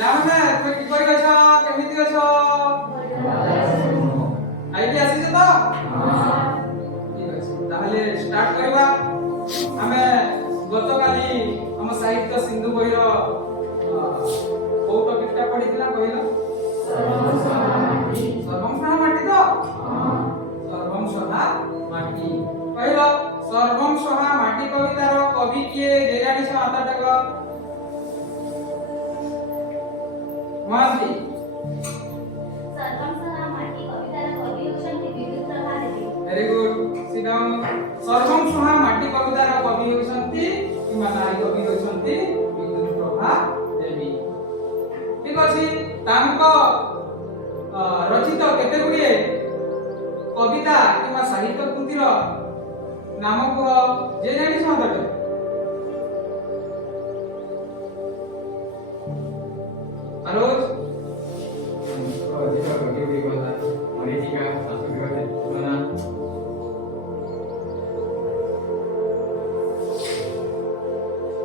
ପିଲାମାନେ ତୁମେ କିପରି ଅଛ କେମିତି ଅଛ ଆଇଡି ଆସିছে ତ ଠିକ ଅଛି ତାହେଲେ ଷ୍ଟାର୍ଟ କରିବା ଆମେ ଗତକାଲି ଆମ ସାହିତ୍ୟ ସିନ୍ଧୁ ବହିର କୋଉ ଟପିକଟା ପଢିଥିଲା କହିଲ ସର୍ବଂ ସହା ମାଟି ତ ସର୍ବଂ ସହା ମାଟି କହିଲ ସର୍ବଂ ସହା ମାଟି କବିତାର କବି କିଏ ଯେ ଜାଣିଛ ହାତଟାକ ମହାନ୍ତି ସର୍ବଂ ସହା ମାଟି କବିତାର କବି ହେଉଛନ୍ତି ବିଦ୍ୟୁତ ପ୍ରଭା ଦେବୀ ଭେରି ଗୁଡ୍ ସିଟ୍ ଡାଉନ୍ ସର୍ବଂ ସହା ମାଟି କବିତାର କବି ହେଉଛନ୍ତି କିମ୍ବା ନାରୀ କବି ହେଉଛନ୍ତି ବିଦ୍ୟୁତ ପ୍ରଭା ଦେବୀ ଠିକ ଅଛି ତାଙ୍କ ରଚିତ କେତେ ଗୁଡ଼ିଏ କବିତା କିମ୍ବା ସାହିତ୍ୟ କୃତିର ନାମ କୁହ ଯେ ଜାଣିଛ ହାତଟା ଆରୋଜ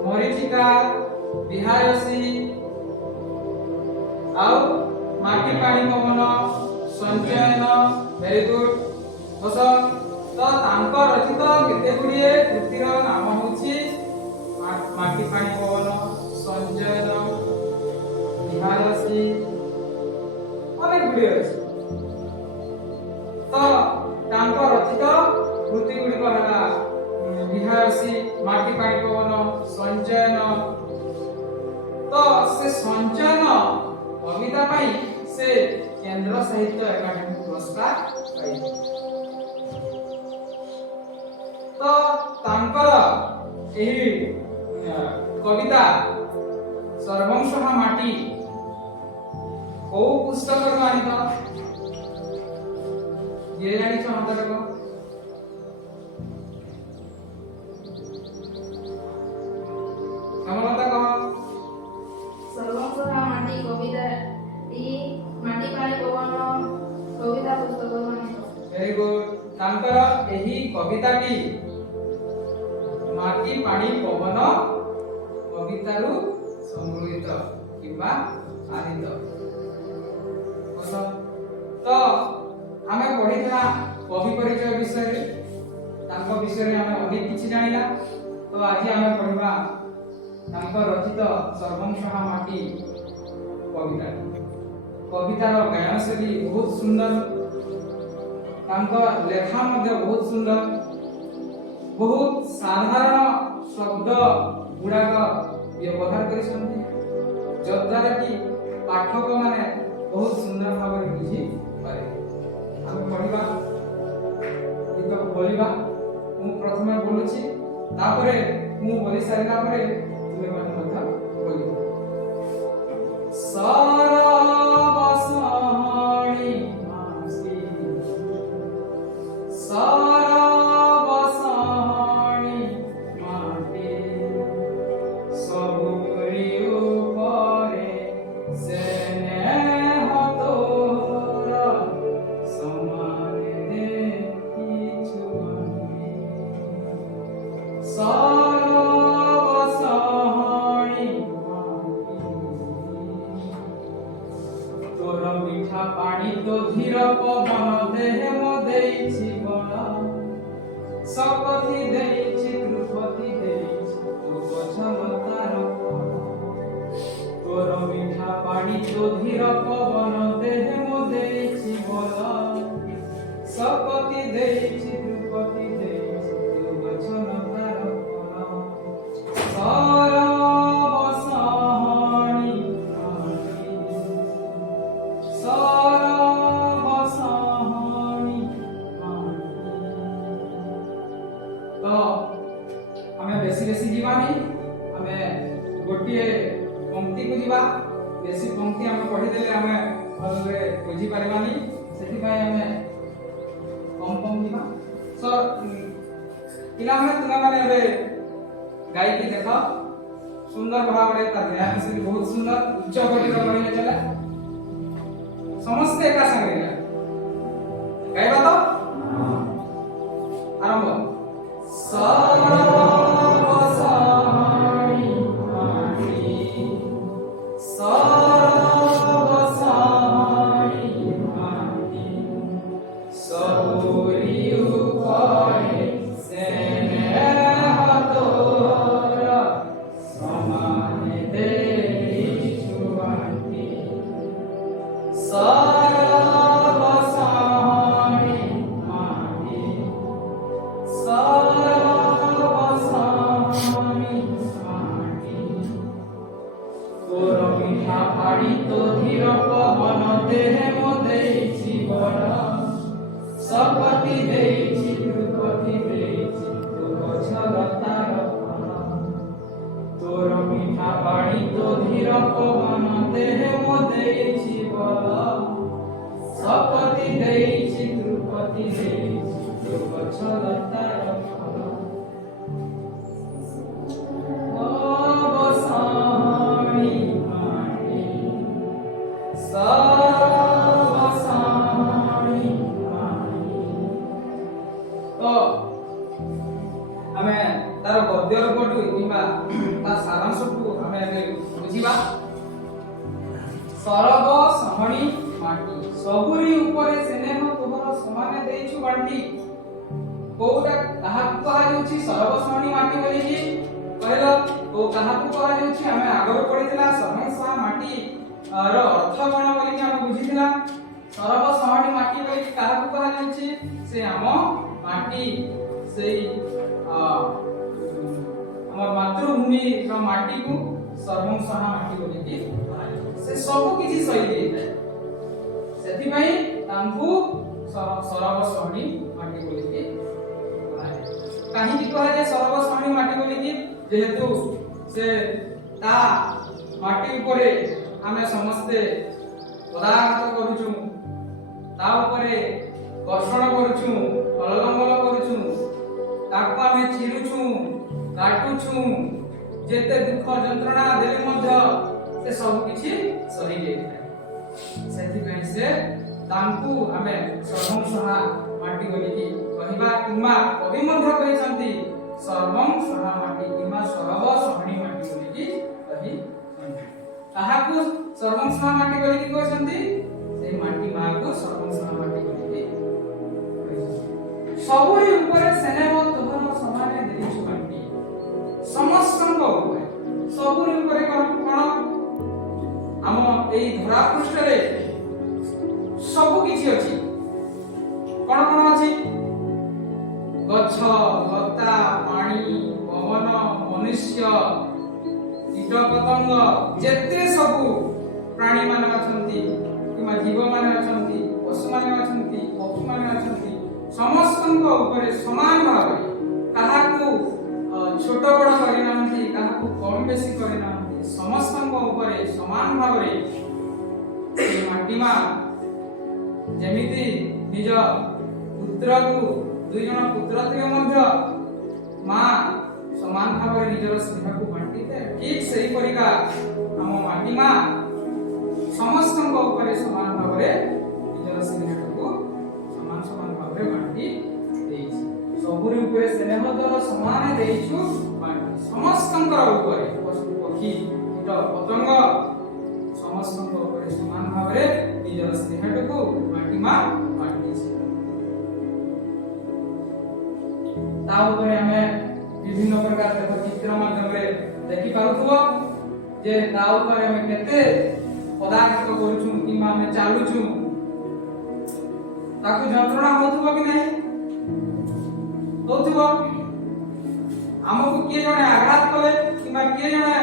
मरीचिका बिहायसी आउ माटी पानी पवन संचयन वेरी गुड बस तो तांको रचित केते गुडिए कृतिर नाम होछि माटी पानी पवन संचयन बिहायसी अनेक गुडिए अछि तो तांको रचित कृति गुडी कहला बिहायसी माटी पानी पवन संचयन तो से संचयन कविता पाई से केंद्र साहित्य एकाडेमी पुरस्कार पाई तो तांकर एही कविता सर्वं सहा माटी को पुस्तक रो आनित ये जानि छ हातक कमलता कह ସର୍ବଂ ସହା ମାଟି କବିତା ଇ ମାଟି ପାଣି ପବନ କବିତା ପୁସ୍ତକ वेरी गुड तांकर एही कविताटी माटी पानी पवन कवितारू संग्रहित किबा आनित तो आमे पढिथला कवि परिचय विषय रे तांको विषय रे आमे अनेक किछि जानिला तो आज आमे पढिबा तांको रचित सर्वं सहा माटी कविता कवितार गायन शैली बहुत सुंदर तांको लेखा मध्ये बहुत सुंदर बहुत साधारण शब्द गुड़ाक व्यवहार करिसंती जद्वारा कि पाठक माने बहुत सुंदर भाव बुझी पारे हम पढिबा इतो बोलिबा मु प्रथमे बोलुची तापरे मु बोली सारिला परे तुमे माने मथा बोलिबा सरबसाणी मासी सरबसाणी माटी सबुरी उपरे स्नेह तोर समान देखिछु আমি सरबसाणी तोर मीठा पानी तो धीर पवन देह देइछि बड़ा सकति देइछि कृपति देइछि तो गछलतार तोर मीठा पानी तो धीर पवन देह देइछि बड़ा सकति देइछि कृपति देइछि तो गछलतार सरबसाणी सरबसाणी तो हमें बेसी बेसी जीवानी हमें गोटिए पंक्ति को जीवा बेसी पंक्ति हम पढ़ी देले हमें भलरे बुझी पारिबानी सेति पय हमें कम कम जीवा सो पिला माने तुना माने एबे गाई की देखो सुंदर भाव रे तार ध्यान से बहुत सुंदर उच्च कोटि रो कहले चला समस्त एका संगे गाइबा तो आरंभ सरबसाणी माटी सर तोर मिठा पाड़ी तो धीर पवन देह मो देइछि बड़ा सपति देइछि द्रुपति देइछि तो गछलतार फल तोर मिठा पाड़ी तो धीर पवन देह मो देइछि बड़ा सपति देइछि द्रुपति देइछि तो गछलतार फल तार गद्यर पटु किंबा ता सारांश को हमें आगे बुझिबा सरग सहणी माटी सबुरी ऊपर सेनेह तोहर समान देइछु बांटी कोउटा कहा कहा जाउछि सरग सहणी माटी बोली कि कहलो तो कहा कहा जाउछि हमें आगर पडितला समस्या माटी रो अर्थ कोन बोली कि हम बुझितला सरग सहणी माटी बोली कहा कहा जाउछि से हम माटी से हमर मातृभूमि रो माटी को सर्वं सहा माटी बोली कि से सब किछि सही देइଥାଏ सेति पई तांकु सरग सहणी माटी बोली कि काहे कि कहा जे सरग सहणी माटी बोली कि जेहेतु से ता माटी ऊपर आमे समस्ते पदाघात करूछु ता ऊपर कर्षण करूछु अललंबल करूछु ताको आमे चिरुछु काटुछु जेते दुख जंत्रणा देले मध्य से सब किछि सही देइଥାଏ सेति पई से तांकु आमे सर्वं सहा माटी बोली कि कहिबा किंबा कवि मध्य कहिसंती सर्वं सहा माटी किंबा सरग सहणी माटी बोली कि कहि ताहाकु सर्वं सहा माटी बोली कि कहिसंती से माटी मा को सर्वं सहा माटी बोली कि सबुरी ऊपर सेनेह तोहर समान देइछु माटी समस्तन को ऊपर सबुरी ऊपर कोन हम एई धरा पृष्ठ रे सब किछि अछि कोन कोन अछि गछ लता पानी पवन मनुष्य कीट पतंग जेते सब प्राणी मान अछंती किमा जीव मान अछंती पशु मान अछंती पक्षी मान अछंती समस्तन को ऊपर समान भाव काहाकू छोट बड़ करि नांती काहाकू कम बेसी करि नांती समस्तन को ऊपर समान भाव रे माटी मा जेमिति निज पुत्र को दुई जन पुत्र थिले मध्य मां समान भाव रे निजर स्नेह को बांटी दे ठीक सही परिका हम माटी मा समस्तन को ऊपर समान भाव रे निजर स्नेह को समान समान भाव रे बांटी देइछि सबुरी ऊपर स्नेह दर समान देइछु बांटी समस्तंकर ऊपर पशु पक्षी कीट पतंग समस्तंकर ऊपर समान भाव रे निजर स्नेह को माटी मा बांटी ता ऊपर हमें विभिन्न प्रकार देखो चित्र माध्यम रे देखि पारुथबो जे ता ऊपर हमें केते पदार्थ करूछु किमा हमें चालुछु ताकू जंत्रणा होथबो कि नहीं होथबो हमको किए जने आघात कले किमा किए जने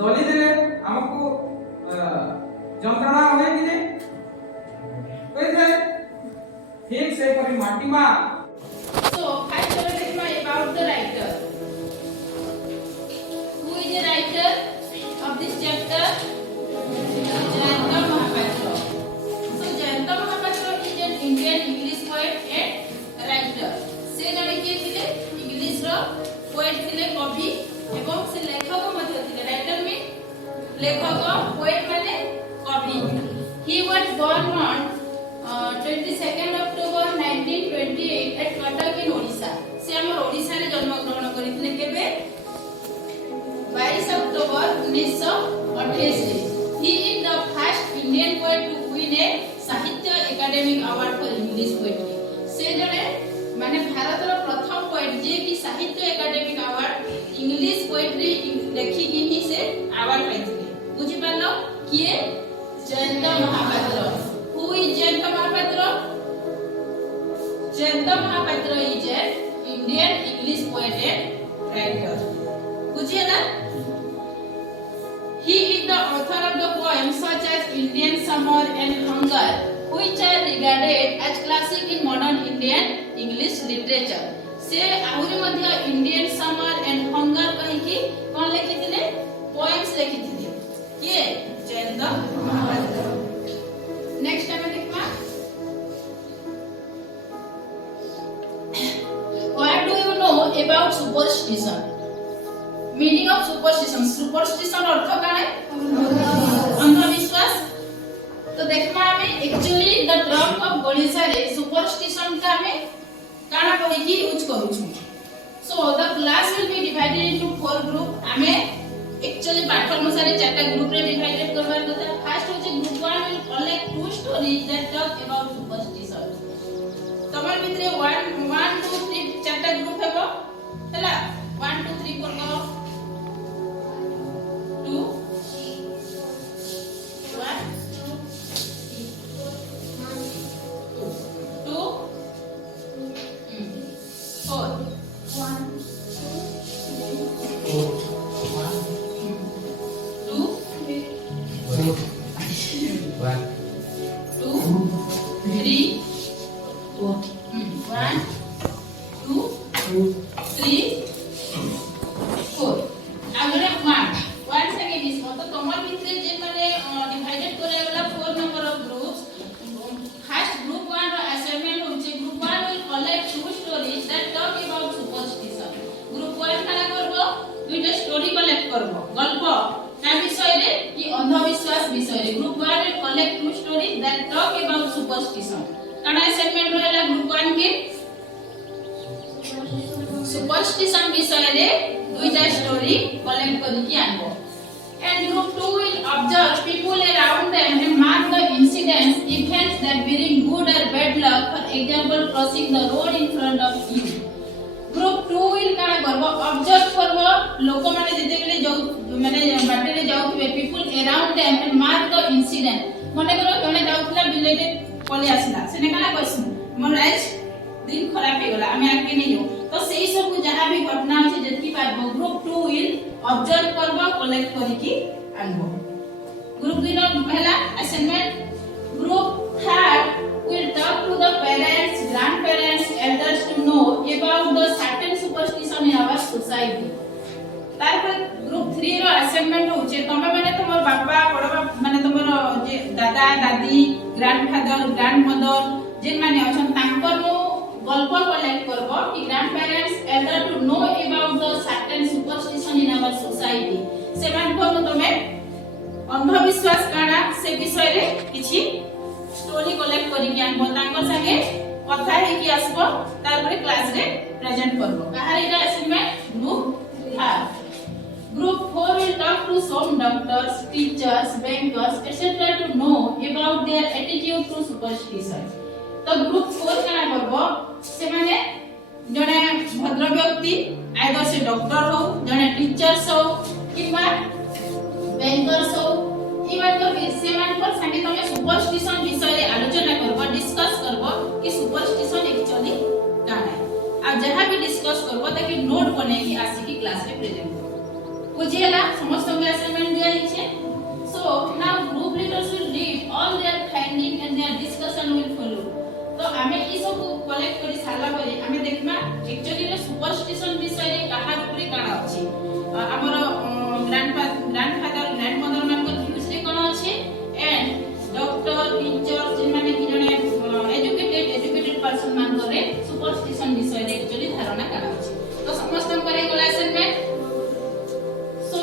दली देले हमको जंत्रणा होय कि नहीं कइथे ठीक से परि माटी मा So, first let us talk about the writer. Who is the writer of this chapter? Jayanta Mahapatra. So, Jayanta Mahapatra is an Indian English poet and writer. से जने किए थिले इंग्लिश रो पोएट थिले कवि एवं से लेखक मध्य थिले राइटर में लेखक पोएट माने कवि. He was born on 22nd October 1928 at Cuttack in Odisha. से हमर ओडिसा रे जन्म ग्रहण करितले केबे 22 अक्टूबर 1928 रे. He is the first Indian poet to win a साहित्य academic award for English poetry. से जने माने भारत रो प्रथम पोएट जे कि साहित्य एकेडमिक अवार्ड इंग्लिश पोएट्री लेखि कि ही से अवार्ड पाइथिले. बुझि पालो किए Jayant Mahapatra. Who is Jayanta Mahapatra? Jayanta Mahapatra is an Indian English poet and writer. बुझिए ना? He is the author of the poems such as Indian Summer and Hunger, which are regarded as classic in modern Indian English literature. से आहुरी मध्य Indian summer and hunger कहि कि कोन लिखिथिले poems लिखिथिले किए Jayant Mahapatra. Next हमें देखबा what do you know about superstition. Meaning of superstition. Superstition अर्थ काने अंधविश्वास। तो देखमा हमें actually the term of Odisha रे सुपरस्टिशन का हमें काना कहि कि यूज करू छु। So the class will be divided into 4 group. हमें एक्चुअली पाठ अनुसार चारटा ग्रुप रे डिवाइडेड करबार କଥା। फर्स्ट होचे group 1 will collect two stories that talk about superstition. तमर भितरे 1 2 3 चारटा ग्रुप हेबो हला 1 2 3 करबो 2 1 2 4 1 2 गल्प का विषय रे कि अंधविश्वास विषय रे। Group 1 will collect two stories that talk about superstition. काना असाइनमेंट रहला ग्रुप 1 के सुपरस्टिशन विषय रे दुईटा स्टोरी कलेक्ट करके आनबो। And group 2 will observe people around them and mark the incidents events that bring good or bad luck. For example crossing the road in front of you. Group 2 will काना करबो observe करबो लोक माने जते बेले जो माने बाटे रे जाउथबे people around them and mark the incident. मने करो जने जाउथला बिलेटे पले आसिला सेने काना कहसु मोर आज दिन खराब हे गला आमे आके नै जो। तो सेही सब जहां भी घटना अछि जति पाबो ग्रुप 2 विल ऑब्जर्व करबो कलेक्ट करिकि आनबो। ग्रुप 3 पहला assignment. Group 3 will talk to the parents, grandparents, elders to know about the certain superstition in our society. तारपर ग्रुप 3 रो असाइनमेंट होचे तमे माने तमर बापा बडबा माने तमर जे दादा दादी ग्रैंडफादर ग्रैंडमदर जेन माने अछन तांकर नो गल्प कलेक्ट करबो कि grandparents elder to know about the certain superstition in our society. सेमान को तमे अंधविश्वास काना से विषय रे किछि स्टोरी कलेक्ट करिके आनबो तांकर संगे कथा हे कि आसबो तारपरे क्लास रे प्रेजेंट करबो। कहार इटा assignment group 3। Group 4 will talk to some doctors, teachers, bankers, etc. to know about their attitude to superstition. तो ग्रुप 4 काना करबो से माने जने भद्र व्यक्ति आइदर से डॉक्टर हो जने टीचर्स हो किबा बैंकर्स हो इवन तो सेमान पर संगे तमे सुपरस्टिशन विषय रे आलोचना करबो डिस्कस करबो कि सुपरस्टिशन एक्चुअली का है। आ जहां भी डिस्कस करबो ताकि नोट बने कि आसी की क्लास रे प्रेजेंट करबो। बुझियला समस्त के असाइनमेंट दिया हिचे। So now group leaders will read all their finding and their discussion will follow. तो हमें ई सब कलेक्ट करी साला परे हमें देखमा एक्चुअली रे सुपरस्टिशन विषय रे कहा ऊपर काना अछि हमर ग्रैंडफादर ग्रैंडमदर मान को व्यूज रे कोन अछि एंड डॉक्टर टीचर जे माने कि जने एजुकेटेड पर्सन मान करे सुपरस्टिशन विषय रे एक्चुअली धारणा काना अछि। तो समस्त करे गला असाइनमेंट। सो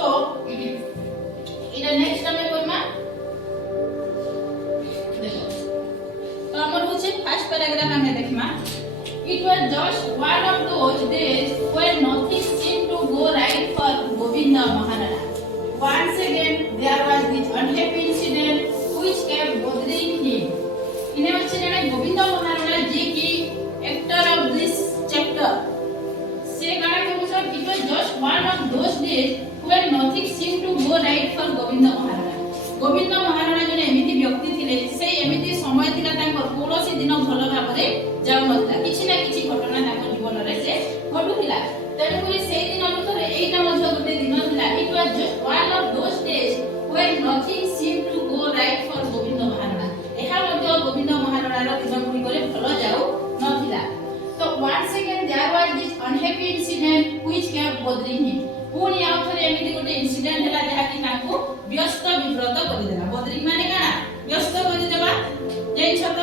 इटा नेक्स्ट हमें कोइमा देखो तो हमर होचे फर्स्ट पैराग्राफ हमें देखमा। It was just one of those days when nothing seemed to go right for Govinda Maharana. Once again, there was this unhappy incident which kept bothering him. इन्हें बच्चे जने गोविंदा महाराणा जी की actor of this chapter से गाना के मुझे it was just one of those days when nothing seemed to go right for Govinda Maharana. Govinda Maharana जने एमिति व्यक्ति थिले से एमिति समय थिला तांकर कोनोसी दिन भलो भाबरे जाउ नथला किछि ना किछि घटना तांकर जीवन रे से घटुथिला। तेणु करी से दिन अनुसार एटा मध्य गोटे दिन थिला। It was just one of those days once again there was this unhappy incident which kept bothering him. पुणी आउ थरे एमिति गोटे इंसिडेंट हला जहा कि ताकू व्यस्त विव्रत करि देला. बोथरिंग माने काना व्यस्त करि देबा. जाई छ त